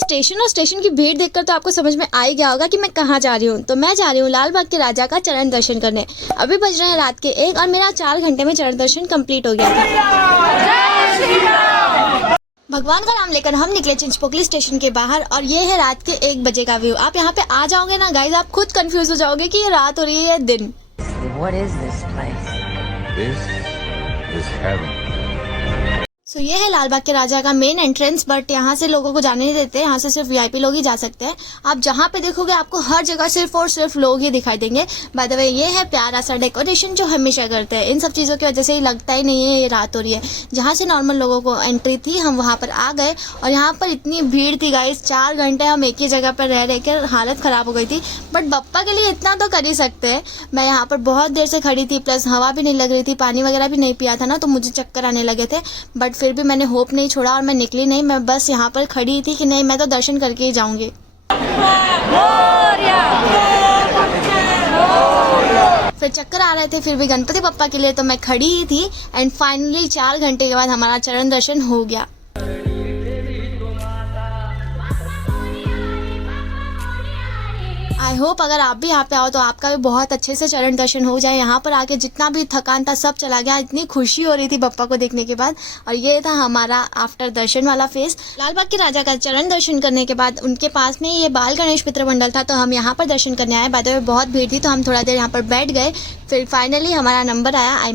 Station और station की भीड़ देखकर तो आपको समझ में आ ही गया होगा कि मैं कहाँ जा रही हूँ। तो मैं जा रही हूँ लाल बाग के राजा का चरण दर्शन करने। अभी बज रहे हैं रात के 1 और मेरा 4 घंटे में चरण दर्शन कंप्लीट हो गया था। भगवान का नाम लेकर हम निकले चिंचपोकली स्टेशन के बाहर और ये है रात के 1 बजे का व्यू। आप यहाँ पे आ जाओगे ना गाइज, आप खुद कंफ्यूज हो जाओगे कि ये रात हो रही है दिन। What is this place? This is heaven. सो ये है लाल बाग के राजा का मेन एंट्रेंस, बट यहाँ से लोगों को जाने नहीं देते। यहाँ से सिर्फ वीआईपी लोग ही जा सकते हैं। आप जहाँ पे देखोगे आपको हर जगह सिर्फ और सिर्फ लोग ही दिखाई देंगे। बाय द वे ये है प्यारा सा डेकोरेशन जो हमेशा करते हैं। इन सब चीज़ों की वजह से ही लगता ही नहीं है ये रात हो रही है। जहाँ से नॉर्मल लोगों को एंट्री थी हम वहाँ पर आ गए और यहाँ पर इतनी भीड़ थी गाइस। 4 घंटे हम एक ही जगह पर रह कर हालत ख़राब हो गई थी, बट बप्पा के लिए इतना तो कर ही सकते हैं। मैं यहाँ पर बहुत देर से खड़ी थी, प्लस हवा भी नहीं लग रही थी, पानी वगैरह भी नहीं पिया था ना, तो मुझे चक्कर आने लगे थे। बट फिर भी मैंने होप नहीं छोड़ा और मैं निकली नहीं। मैं बस यहाँ पर खड़ी थी कि नहीं मैं तो दर्शन करके ही जाऊंगी। फिर चक्कर आ रहे थे फिर भी गणपति बप्पा के लिए, तो मैं खड़ी ही थी। एंड फाइनली 4 घंटे के बाद हमारा चरण दर्शन हो गया। आई होप अगर आप भी यहाँ पे आओ तो आपका भी बहुत अच्छे से चरण दर्शन हो जाए। यहाँ पर आके जितना भी थकान था सब चला गया। इतनी खुशी हो रही थी बप्पा को देखने के बाद। और ये था हमारा आफ्टर दर्शन वाला फेस। लाल बाग के राजा का चरण दर्शन करने के बाद उनके पास में ये बाल गणेश मित्र मंडल था, तो हम यहाँ पर दर्शन करने आए। बाय द वे बहुत भीड़ थी तो हम थोड़ा देर यहाँ पर बैठ गए। फिर फाइनली हमारा नंबर आया।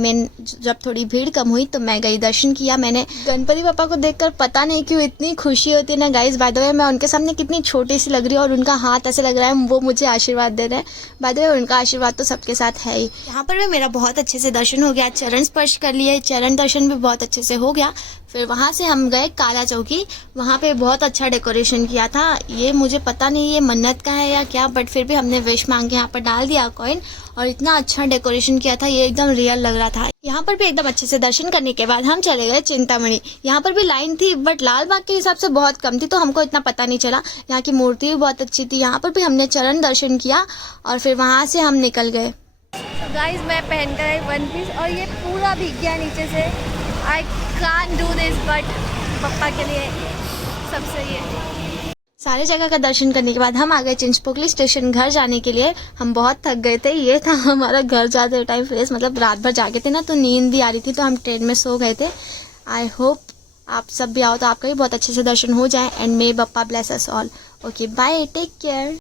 जब थोड़ी भीड़ कम हुई तो मैं गई दर्शन किया। मैंने गणपति बप्पा को देखकर पता नहीं क्यों इतनी खुशी होती है ना गाइज। बाय द वे मैं उनके सामने कितनी छोटी सी लग रही हूँ और उनका हाथ ऐसे लग रहा है वो मुझे आशीर्वाद दे रहे हैं। बाय द वे उनका आशीर्वाद तो सबके साथ है ही। यहाँ पर भी मेरा बहुत अच्छे से दर्शन हो गया, चरण स्पर्श कर लिए, चरण दर्शन भी बहुत अच्छे से हो गया। फिर वहाँ से हम गए काला चौकी। वहाँ पे बहुत अच्छा डेकोरेशन किया था। ये मुझे पता नहीं ये मन्नत का है या क्या, बट फिर भी हमने विश मांग के यहाँ पर डाल दिया कॉइन और इतना अच्छा डेकोरेशन किया था, ये एकदम रियल लग रहा था। यहाँ पर भी एकदम अच्छे से दर्शन करने के बाद हम चले गए चिंतामणि। यहाँ पर भी लाइन थी बट लाल बाग के हिसाब से बहुत कम थी तो हमको इतना पता नहीं चला। यहाँ की मूर्ति भी बहुत अच्छी थी। यहाँ पर भी हमने चरण दर्शन किया और फिर वहाँ से हम निकल गए। गाइस मैं पहन कर आई वन पीस और ये पूरा भीग गया नीचे से। I can't do this but पप्पा के लिए सब सही है। सारे जगह का दर्शन करने के बाद हम आ गए चिंचपोकली स्टेशन घर जाने के लिए। हम बहुत थक गए थे। ये था हमारा घर जाते टाइम फेस, मतलब रात भर जागे थे ना तो नींद भी आ रही थी तो हम ट्रेन में सो गए थे। आई होप आप सब भी आओ तो आपका भी बहुत अच्छे से दर्शन हो जाए। And may Bappa bless us all. Okay bye, take care.